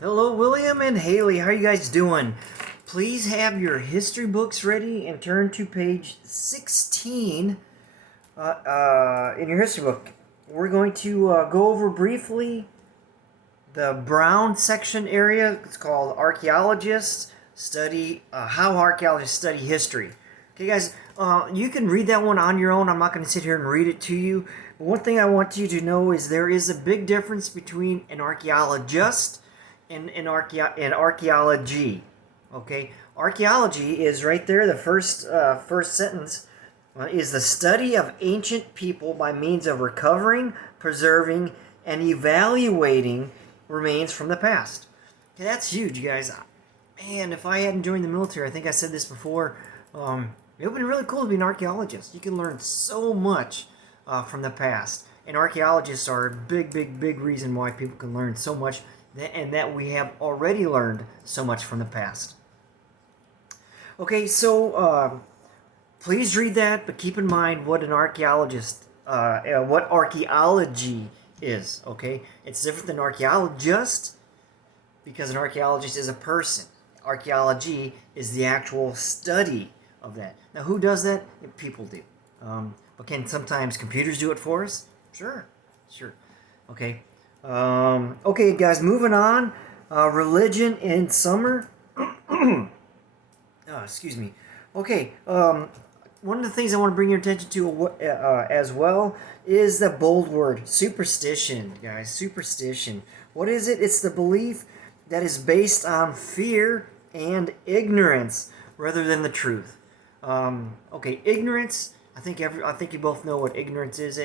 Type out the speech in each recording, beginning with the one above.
Hello, William and Haley. How are you guys doing? Please have your history books ready and turn to page 16 in your history book. We're going to go over briefly the Brown section area. It's called Archaeologists Study, How Archaeologists Study History. Okay, guys, you can read that one on your own. I'm not going to sit here and read it to you. But one thing I want you to know is there is a big difference between an archaeologist and archaeology. Okay, archaeology is right there. The first sentence is the study of ancient people by means of recovering, preserving, and evaluating remains from the past. Okay, that's huge, guys. Man, if I hadn't joined the military, I think I said this before. It would be really cool to be an archaeologist. You can learn so much from the past, and archaeologists are a big reason why people can learn so much, and that we have already learned so much from the past. Okay, so please read that, but keep in mind what an archaeologist, what archaeology is. Okay, it's different than archaeologist because an archaeologist is a person. Archaeology is the actual study of that. Now, who does that? People do. But can sometimes computers do it for us? Sure. Okay. Okay, guys, moving on. Religion in summer. Excuse me. Okay. One of the things I want to bring your attention to as well is the bold word superstition, guys. Superstition. What is it? It's the belief that is based on fear and ignorance rather than the truth. Okay, ignorance. I think you both know what ignorance is.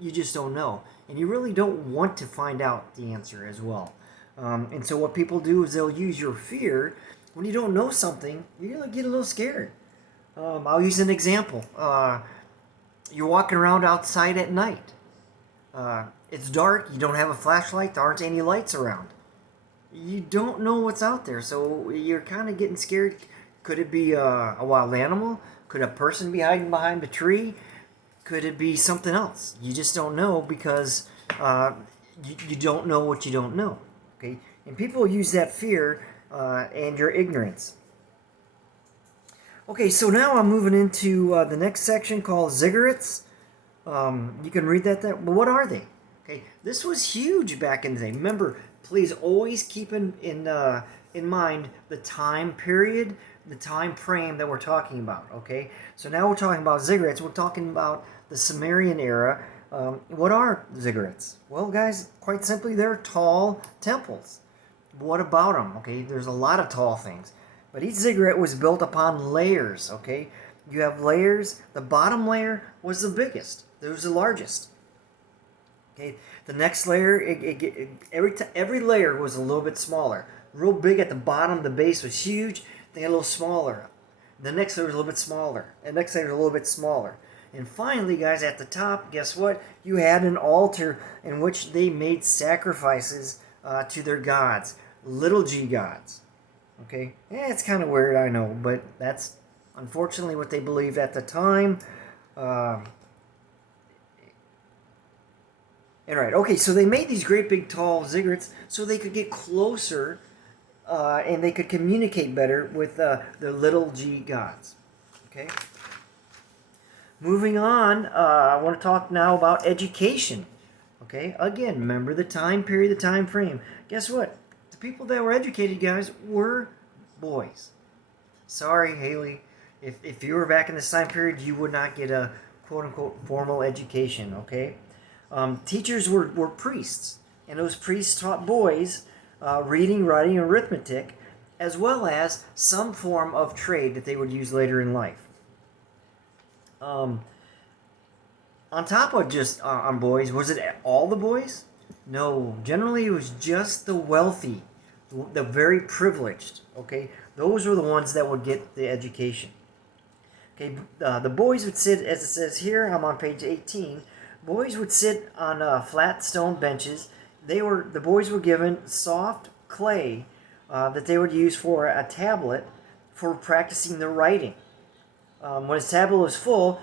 You just don't know, and you really don't want to find out the answer as well. And so what people do is they'll use your fear. When you don't know something, you're gonna get a little scared. I'll use an example. You're walking around outside at night. It's dark. You don't have a flashlight. There aren't any lights around. You don't know what's out there, so you're kind of getting scared. Could it be a wild animal? Could a person be hiding behind a tree? Could it be something else? You just don't know because you don't know what you don't know. Okay, and people use that fear and your ignorance. Okay, so now I'm moving into the next section called ziggurats. You can read that there. But what are they? Okay, this was huge back in the day. Remember, please always keep in mind the time period, the time frame that we're talking about. Okay, so now we're talking about ziggurats. We're talking about the Sumerian era. What are ziggurats? Well, guys, quite simply, they're tall temples. What about them? Okay, there's a lot of tall things, but each ziggurat was built upon layers. Okay, you have layers. The bottom layer was the biggest. It was the largest. Okay, the next layer, every layer was a little bit smaller. Real big at the bottom, the base was huge. They got a little smaller. The next layer was a little bit smaller. The next layer was a little bit smaller. And finally, guys, at the top, guess what? You had an altar in which they made sacrifices to their gods, little g gods. Okay, it's kind of weird, I know, but that's unfortunately what they believed at the time. And right, okay, so they made these great big tall ziggurats so they could get closer and they could communicate better with the little g gods. Okay. Moving on, I want to talk now about education. Okay, again, remember the time period, the time frame. Guess what? The people that were educated, guys, were boys. Sorry, Haley. If you were back in this time period, you would not get a quote-unquote formal education, okay? Teachers were priests, and those priests taught boys reading, writing, and arithmetic, as well as some form of trade that they would use later in life. On top of just on boys, was it all the boys? No, generally it was just the wealthy, the very privileged, okay? Those were the ones that would get the education. Okay, the boys would sit, as it says here, I'm on page 18, boys would sit on flat stone benches. The boys were given soft clay that they would use for a tablet for practicing their writing. When his tablet was full,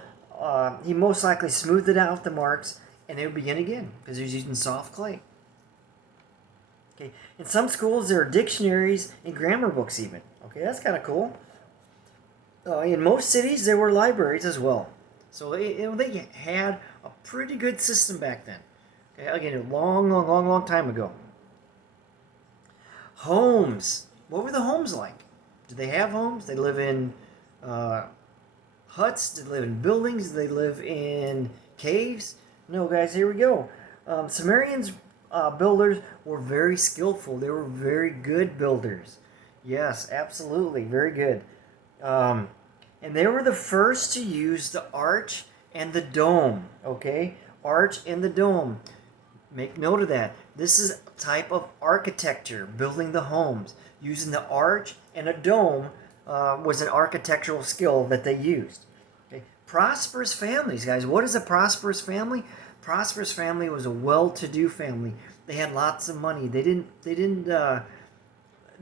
he most likely smoothed it out the marks, and they would begin again because he was using soft clay. Okay, in some schools there are dictionaries and grammar books even. Okay, that's kind of cool. In most cities there were libraries as well. So they had a pretty good system back then. Okay, again, a long time ago. Homes. What were the homes like? Did they have homes? They live in uh, huts? Did they live in buildings? Did they live in caves? No, guys, here we go. Sumerians builders were very skillful. They were very good builders. Yes, absolutely, very good. Um, and they were the first to use the arch and the dome. Okay, arch and the dome. Make note of that. This is a type of architecture, building the homes. Using the arch and a dome was an architectural skill that they used. Okay. Prosperous families, guys. What is a prosperous family? Prosperous family was a well-to-do family. They had lots of money. They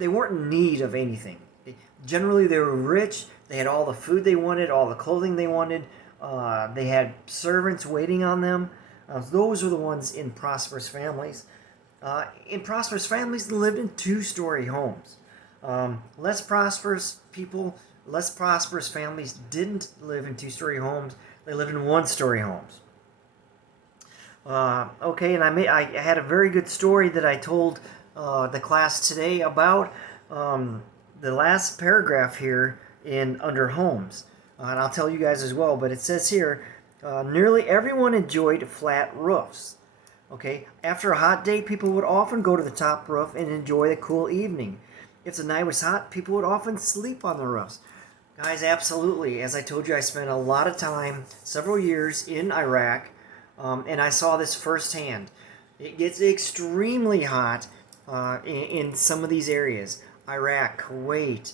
weren't in need of anything. Generally, they were rich. They had all the food they wanted, all the clothing they wanted. They had servants waiting on them. Those are the ones in prosperous families. In prosperous families, they lived in two-story homes. Less prosperous people, less prosperous families didn't live in two-story homes. They lived in one-story homes. Okay, and I had a very good story that I told the class today about the last paragraph here in under homes, and I'll tell you guys as well. But it says here, nearly everyone enjoyed flat roofs. Okay, after a hot day, people would often go to the top roof and enjoy the cool evening. If the night was hot, people would often sleep on the roofs. Guys, absolutely. As I told you, I spent a lot of time, several years in Iraq, and I saw this firsthand. It gets extremely hot in some of these areas. Iraq, Kuwait,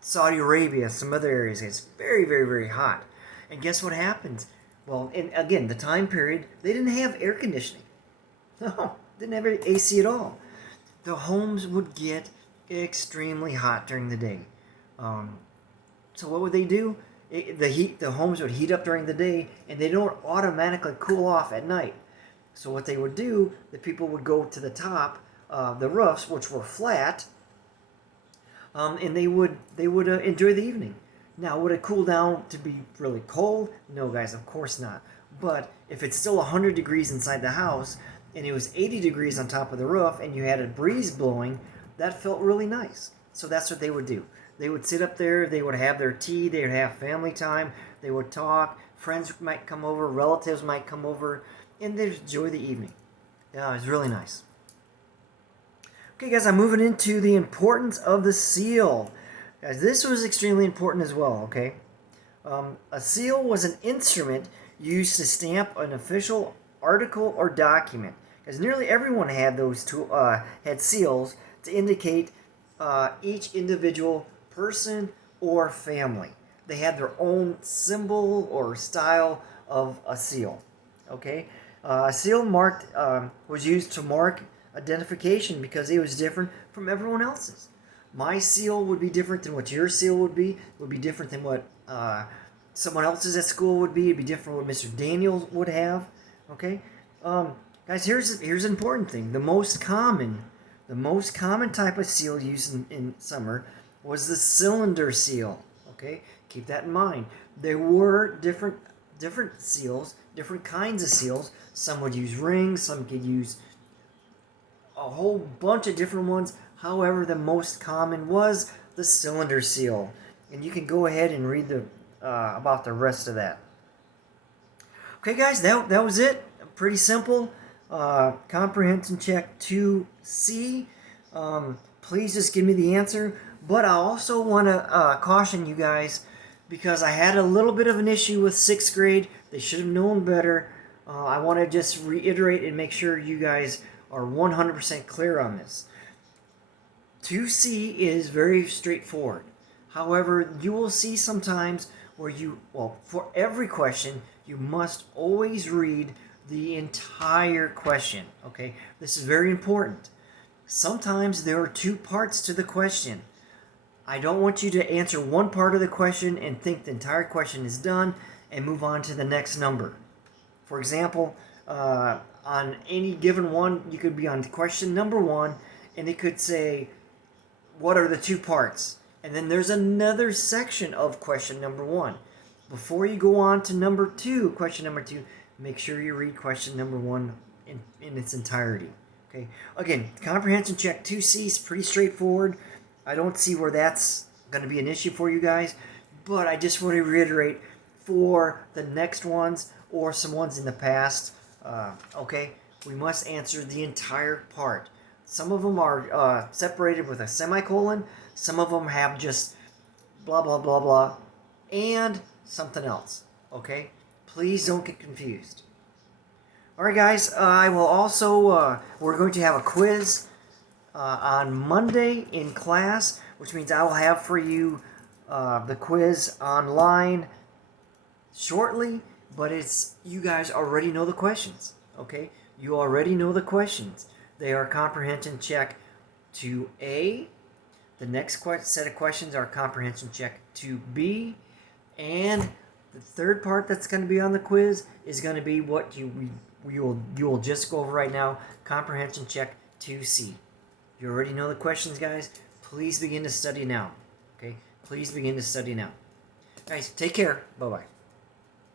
Saudi Arabia, some other areas. It's very hot. And guess what happens? Well, and again, the time period, they didn't have air conditioning. No, didn't have AC at all. The homes would get extremely hot during the day. So what would they do? The homes would heat up during the day, and they don't automatically cool off at night. So what they would do, the people would go to the top, the roofs, which were flat, and they would enjoy the evening. Now, would it cool down to be really cold? No, guys, of course not. But if it's still 100 degrees inside the house, and it was 80 degrees on top of the roof, and you had a breeze blowing, that felt really nice. So that's what they would do. They would sit up there, they would have their tea, they would have family time, they would talk, friends might come over, relatives might come over, and they'd enjoy the evening. Yeah, it was really nice. Okay, guys, I'm moving into the importance of the seal. Guys, this was extremely important as well, okay? A seal was an instrument used to stamp an official article or document. Because nearly everyone had had seals to indicate each individual person or family. They had their own symbol or style of a seal. Okay, a seal was used to mark identification because it was different from everyone else's. My seal would be different than what your seal would be. It would be different than what someone else's at school would be. It'd be different what Mr. Daniels would have. Okay, guys, here's an important thing. The most common type of seal used in summer was the cylinder seal. Okay, keep that in mind. There were different seals, different kinds of seals. Some would use rings. Some could use a whole bunch of different ones. However, the most common was the cylinder seal, and you can go ahead and read about the rest of that. Okay, guys, that was it. Pretty simple. Comprehension check 2C. Please just give me the answer. But I also want to caution you guys because I had a little bit of an issue with 6th grade. They should have known better. I want to just reiterate and make sure you guys are 100% clear on this. 2C is very straightforward. However, you will see sometimes where for every question, you must always read the entire question. Okay, this is very important. Sometimes there are two parts to the question. I don't want you to answer one part of the question and think the entire question is done and move on to the next number. For example, on any given one, you could be on question number 1, and it could say, what are the 2 parts? And then there's another section of question number 1. Before you go on to number 2, question number 2, make sure you read question number 1 in its entirety. Okay. Again, comprehension check 2C is pretty straightforward. I don't see where that's going to be an issue for you guys, but I just want to reiterate for the next ones or some ones in the past, okay, we must answer the entire part. Some of them are separated with a semicolon. Some of them have just blah, blah, blah, blah, and something else, okay? Please don't get confused. All right, guys, I will also, we're going to have a quiz on Monday in class, which means I will have for you the quiz online shortly, but it's, you guys already know the questions, okay? You already know the questions. They are comprehension check 2A. The next set of questions are comprehension check 2B. And the third part that's going to be on the quiz is going to be what you will just go over right now, comprehension check 2C. You already know the questions, guys. Please begin to study now. Okay? Please begin to study now. Guys, take care. Bye-bye.